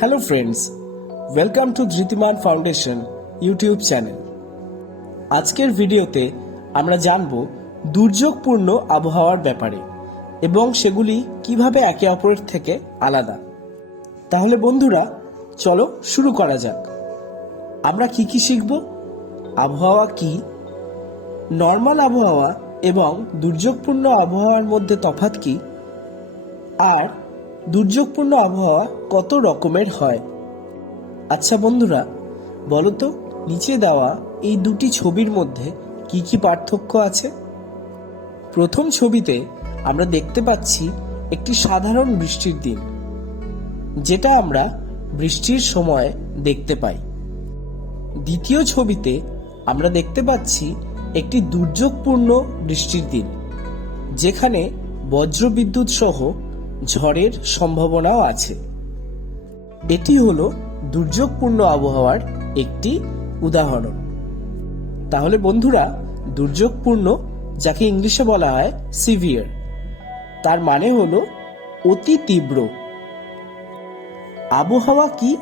Hello friends, welcome to Dhritiman foundation YouTube channel. আজকের ভিডিওতে আমরা জানব দুর্যোগপূর্ণ আবহাওয়ার ব্যাপারে এবং সেগুলি কিভাবে একে অপরের থেকে আলাদা। তাহলে বন্ধুরা, চলো শুরু করা যাক। আমরা কি কি শিখব? আবহাওয়া কি, নর্মাল আবহাওয়া এবং দুর্যোগপূর্ণ আবহাওয়ার মধ্যে তফাৎ কি, আর দুর্যোগপূর্ণ আবহাওয়া কত রকমের হয়। আচ্ছা বন্ধুরা, বলো তো নিচে দেওয়া এই দুটি ছবির মধ্যে কি কি পার্থক্য আছে? প্রথম ছবিতে আমরা দেখতে পাচ্ছি একটি সাধারণ বৃষ্টির দিন, যেটা আমরা বৃষ্টির সময় দেখতে পাই। দ্বিতীয় ছবিতে আমরা দেখতে পাচ্ছি একটি দুর্যোগপূর্ণ বৃষ্টির দিন, যেখানে বজ্রবিদ্যুৎ সহ ঝড়ের সম্ভাবনাও আছে। এটি হলো দুর্যোগপূর্ণ আবহাওয়ার একটি উদাহরণ। তাহলে বন্ধুরা, দুর্যোগপূর্ণ, যাকে ইংলিশে বলা হয় সিভিয়ার, তার মানে হলো অতি তীব্র। আবহাওয়া কি?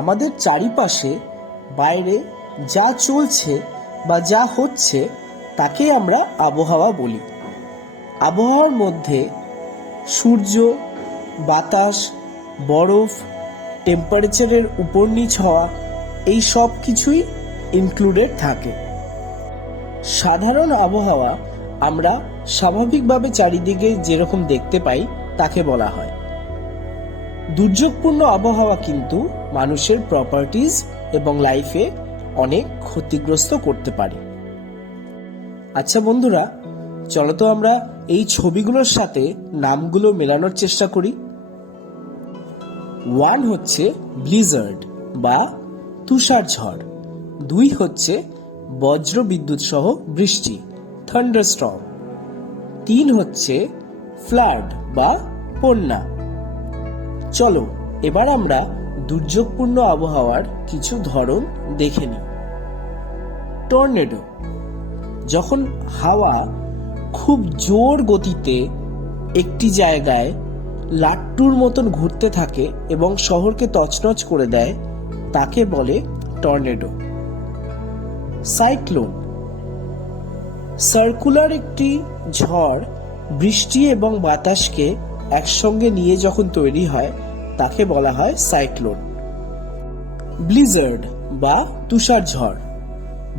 আমাদের চারিপাশে বাইরে যা চলছে বা যা হচ্ছে তাকে আমরা আবহাওয়া বলি। আবহাওয়ার মধ্যে সূর্য, বাতাস, বরফ, টেম্পারেচারের উপর নিচ হওয়া, এই সব কিছুই ইনক্লুডেড থাকে। সাধারণ আবহাওয়া আমরা স্বাভাবিকভাবে চারিদিকে যেরকম দেখতে পাই তাকে বলা হয়। দুর্যোগপূর্ণ আবহাওয়া কিন্তু মানুষের প্রপার্টিজ এবং লাইফে অনেক ক্ষতিগ্রস্ত করতে পারে। আচ্ছা বন্ধুরা, চলো তো আমরা এই ছবিগুলোর সাথে নামগুলো মেলানোর চেষ্টা করি। 1 হচ্ছে ব্লিজার্ড বা তুষার ঝড়, 2 হচ্ছে বজ্র বিদ্যুৎ সহ বৃষ্টি, থান্ডারস্টর্ম, 3 হচ্ছে ফ্লাড বা বন্যা। চলো এবার আমরা দুর্যোগপূর্ণ আবহাওয়ার কিছু ধরন দেখে নিই। টর্নেডো, যখন হাওয়া খুব জোর গতিতে একটি জায়গায় লাট্টুর মতন ঘুরতে থাকে এবং শহরকে তছনছ করে দেয়, তাকে বলে টর্নেডো। সাইক্লোন, সার্কুলার একটি ঝড় বৃষ্টি এবং বাতাসকে একসঙ্গে নিয়ে যখন তৈরি হয় তাকে বলা হয় সাইক্লোন। ব্লিজার্ড বা তুষার ঝড়,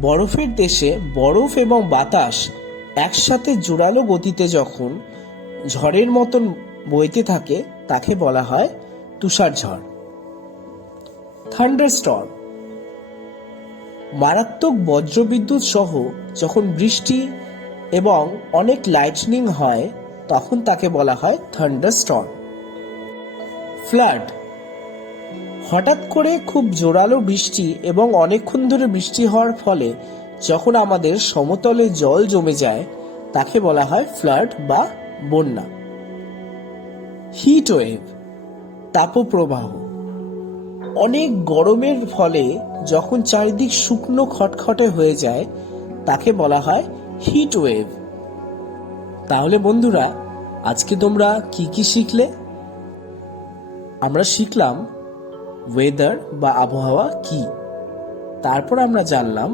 বরফের দেশে বরফ এবং বাতাস একসাথে জোরালো গতিতে যখন ঝড়ের মতন বইতে থাকে তাকে বলা হয় তুষার ঝড়। থান্ডারস্টর্ম, মারাত্মক বজ্রবিদ্যুৎ সহ যখন বৃষ্টি এবং অনেক লাইটনিং হয় তখন তাকে বলা হয় থান্ডারস্টর্ম। ফ্লাড, হঠাৎ করে খুব জোরালো বৃষ্টি এবং অনেকক্ষণ ধরে বৃষ্টি হওয়ার ফলে যখন আমাদের সমতলে জল জমে যায় তাকে বলা হয় ফ্লাড বা বন্যা। হিট ওয়েভ, তাপপ্রবাহ, অনেক গরমের ফলে যখন চারিদিক শুকনো খটখটে হয়ে যায় তাকে বলা হয় হিট ওয়েভ। তাহলে বন্ধুরা, আজকে তোমরা কি কি শিখলে? আমরা শিখলাম ওয়েদার বা আবহাওয়া কি, তারপর আমরা জানলাম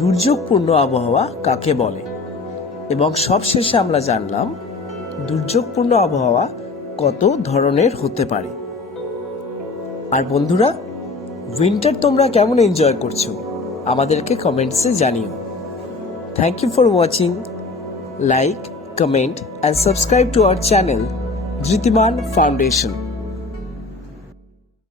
দুর্যোগপূর্ণ আবহাওয়া কাকে বলে, এবং সবশেষে আমরা জানলাম দুর্যোগপূর্ণ আবহাওয়া কত ধরনের হতে পারে। আর বন্ধুরা, উইন্টার তোমরা কেমন এনজয় করছো আমাদেরকে কমেন্টসে জানিও। Thank you for watching. Like, comment and subscribe to our channel Dhritiman Foundation.